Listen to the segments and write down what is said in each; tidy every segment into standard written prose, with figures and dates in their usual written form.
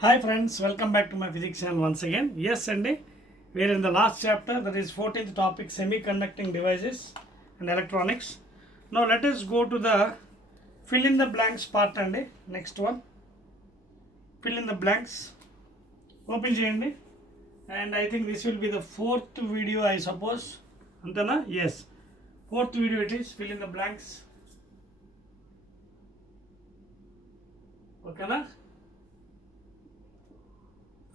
Hi friends, welcome back to my physics channel once again. Yes, Andy, we are in the last chapter, that is 14th topic, semiconducting devices and electronics. Now let us go to the fill in the blanks part, Andy. Next one, fill in the blanks. Open cheyandi. And I think this will be the fourth video, I suppose. Antana? Yes. Fourth video it is, fill in the blanks. Okay na?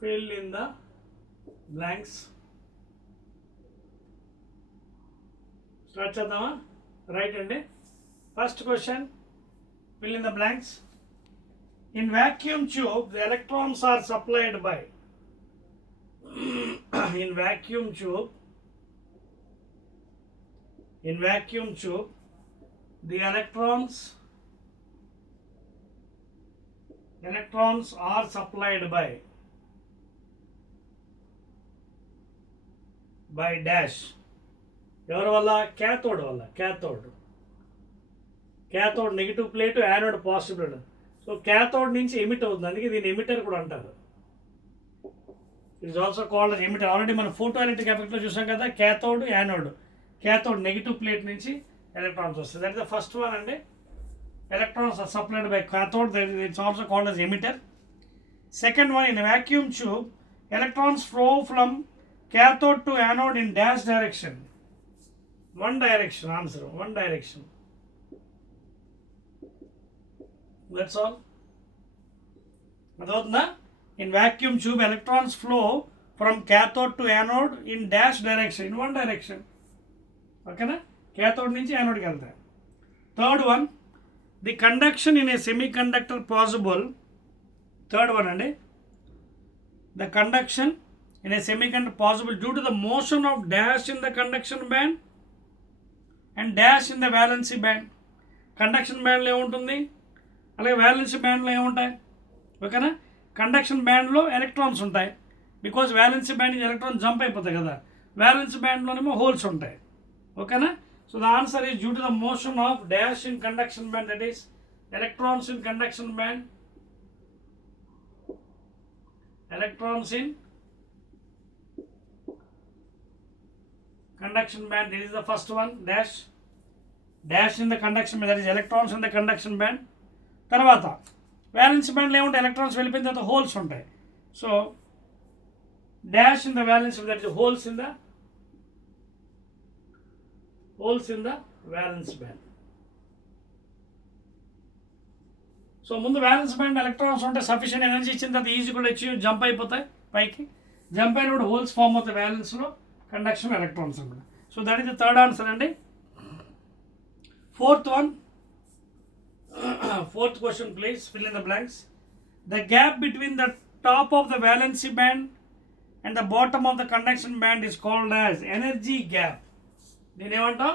Fill in the blanks. Start chedama. Right andi. First question, fill in the blanks. In vacuum tube, the electrons are supplied by in vacuum tube, the electrons are supplied by dash. ఎవరి వల్ల? క్యాథోడ్ వల్ల. Cathode negative plate, anode positive plate. So cathode నుంచి ఎమిట్ అవుతుంది, అందుకే దీన్ని ఎమిటర్ కూడా అంటారు. It is also called as emitter. Already మనం ఫోటో ఎలక్ట్రిక్ ఎఫెక్ట్లో చూసాం కదా, cathode anode. Cathode negative plate నుంచి ఎలక్ట్రాన్స్ వస్తుంది. That is the first one అండి. Electrons are supplied by cathode, it's also called as emitter. Second one, in a vacuum tube, electrons flow from cathode to anode in dash direction. One direction, answer, one direction. That's all. In vacuum tube, electrons flow from cathode to anode in dash direction, in one direction. Okay na? Cathode nunchi anode ki veltayi. Third one, the conduction in a semiconductor possible. Third one andi. The conduction in a semiconductor possible due to the motion of dash in the conduction band and dash in the valency band. Conduction band lo untundi, alage valency band lo emuntayi? ఓకేనా? కండక్షన్ బ్యాండ్లో ఎలక్ట్రాన్స్ ఉంటాయి, because valency band నుంచి electron jump అయిపోతాయి కదా, వ్యాలెన్సీ బ్యాండ్లోనేమో హోల్స్ ఉంటాయి. ఓకేనా? So the answer is due to the motion of dash in conduction band, that is electrons in conduction band. Electrons in conduction band, this is the first one, dash. Dash in the conduction band, that is electrons in the conduction band. Tarvata valence band lo unte electrons vellipoyin tarvata holes untayi. So dash in the valence band, that is holes in the valence band. So ముందు violence band electrons ఉంటే sufficient energy ఇచ్చిన తర్వాత ఈజీ కూడా ఇచ్చి జంప్ అయిపోతాయి పైకి. జంప్ అయినప్పుడు holes form అవుతాయి వ్యాలెన్స్లో, కండక్షన్ ఎలక్ట్రాన్స్ ఉంటుంది. So that is the third answer అండి. Fourth one, fourth question please, fill in the blanks. The gap between the top of the valency band and the bottom of the conduction band is called as energy gap. దీని ఏమంటాం?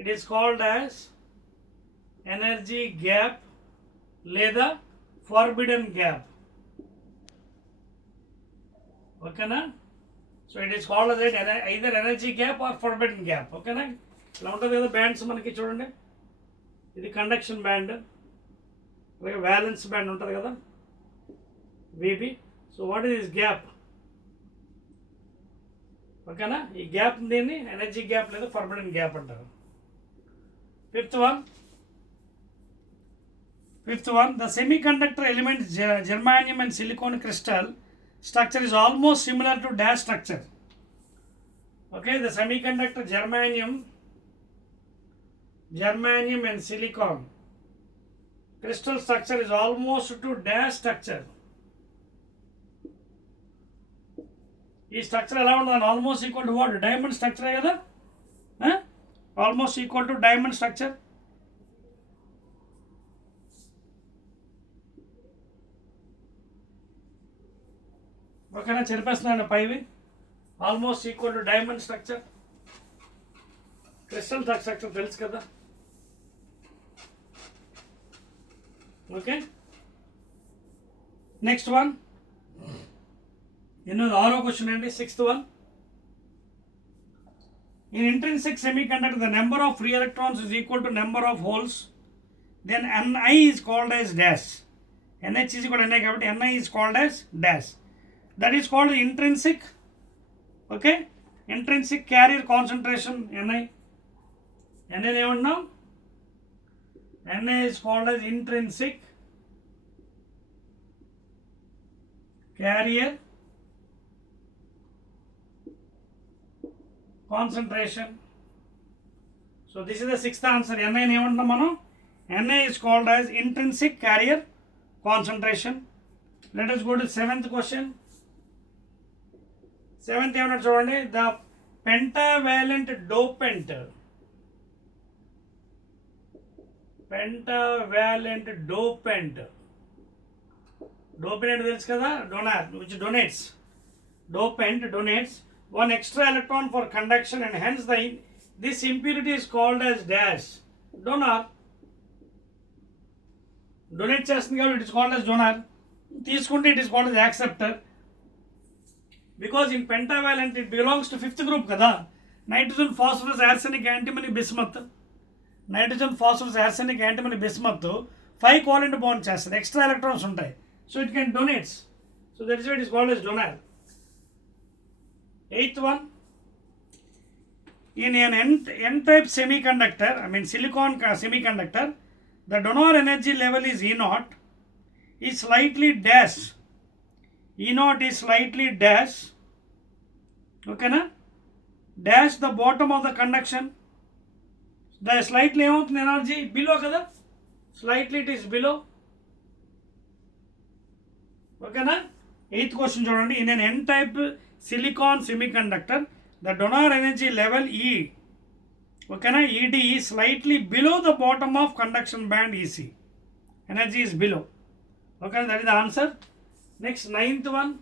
It is called as energy gap లేదా forbidden gap. ఓకేనా? So it is called as either energy gap or forbidden gap. ఓకేనా? ఇలా ఉంటుంది కదా bands మనకి, చూడండి ఇది కండక్షన్ బ్యాండ్, అలాగే వ్యాలెన్స్ బ్యాండ్ ఉంటుంది కదా VB. So what is this gap? ఓకేనా? ఈ గ్యాప్ దీన్ని ఎనర్జీ గ్యాప్ లేదా ఫార్బిడెన్ గ్యాప్ అంటారు. Fifth one, the semiconductor element germanium and silicon crystal structure is almost similar to dash structure. Okay, the semiconductor germanium and silicon crystal structure is almost to dash structure. ఈ structure ఎలా ఉంటుంది? Almost equal to what? Diamond స్ట్రక్చరే కదా. Almost equal to diamond structure. ఓకేనా? చెరిపేస్తున్నాను పైవి. Almost equal to diamond structure. Crystal structure తెలుసు కదా. Okay, next one. ఆరో క్వశ్చన్ అండి, sixth one. In intrinsic semiconductor, the number of free electrons is equal to number of holes. Then Ni is called as dash. NH is equal to Ni కాబట్టి Ni is called as dash. That is called intrinsic, okay, intrinsic carrier concentration. Ni ఏమంటున్నాం? Na is called as intrinsic carrier concentration. So this is the sixth answer. Na ఏమంటున్నాం మనం? Na is called as intrinsic carrier concentration. Let us go to seventh question. Seventh ఏమన్నా చూడండి. The pentavalent dopant dopant తెలుసు కదా, donor which donates, dopant donates one extra electron for conduction and hence this impurity is called as dash. Donor donate చేస్తుంది కాబట్టి it is called as donor. తీసుకుంటే it is called as acceptor. Because in pentavalent it belongs to fifth group కదా, nitrogen phosphorus arsenic antimony bismuth. Nitrogen phosphorus arsenic antimony bismuth 5 covalent bond చేస్తుంది, extra electrons ఉంటాయి. So it can donates. So that is why it is called as donor. Eighth one, in an n-type semiconductor, I mean silicon semiconductor, the donor energy level is E0 is slightly dash. E0 is slightly dash. Okay na? Dash the bottom of the conduction. The slightly ఏమవుతుంది energy below కదా, slightly it is below. ఓకేనా? Eighth question చూడండి. In N type silicon semiconductor the donor energy level ఈ, ఓకేనా, ED is slightly below the bottom of conduction band EC. Energy is below. Okay, that is the answer. Next ninth one.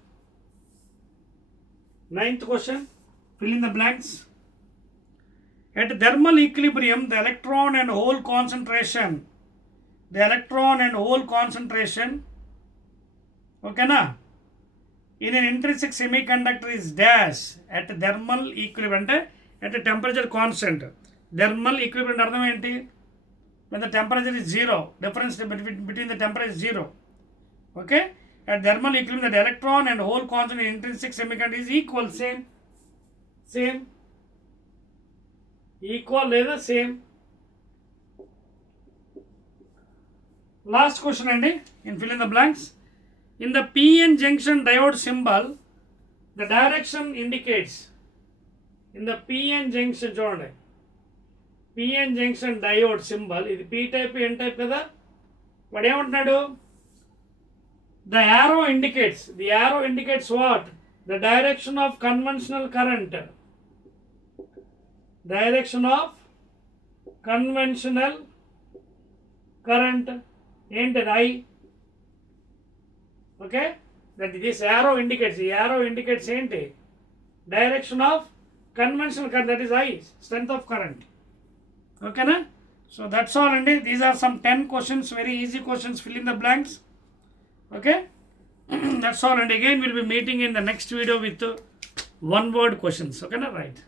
Ninth question, fill in the blanks. At thermal equilibrium, the electron and hole concentration, okay na, in an intrinsic semiconductor is dash at thermal equilibrium, ante at a temperature constant. Thermal equilibrium అర్థం ఏంటి? When the temperature is zero, difference between the temperature is zero. Okay, at thermal equilibrium the electron and hole constant in intrinsic semiconductor is equal, same equal లేదా same. Last question అండి, in fill in the blanks. In the PN junction diode symbol the direction indicates. In the PN junction చూడండి, PN junction diode symbol ఇది P type ఎన్ టైప్ కదా. వాడు ఏమంటున్నాడు? The arrow indicates what? The direction of conventional current. Direction of conventional current ఏంటిది? I. Okay, that this arrow indicates ఏంటి? Direction of conventional current, that is I, strength of current. Okay na? So that's all అండి. These are some 10 questions, very easy questions. Fill in the blanks. Okay. That's all, and again we'll be meeting in the next video with one word questions. Okay na? Right.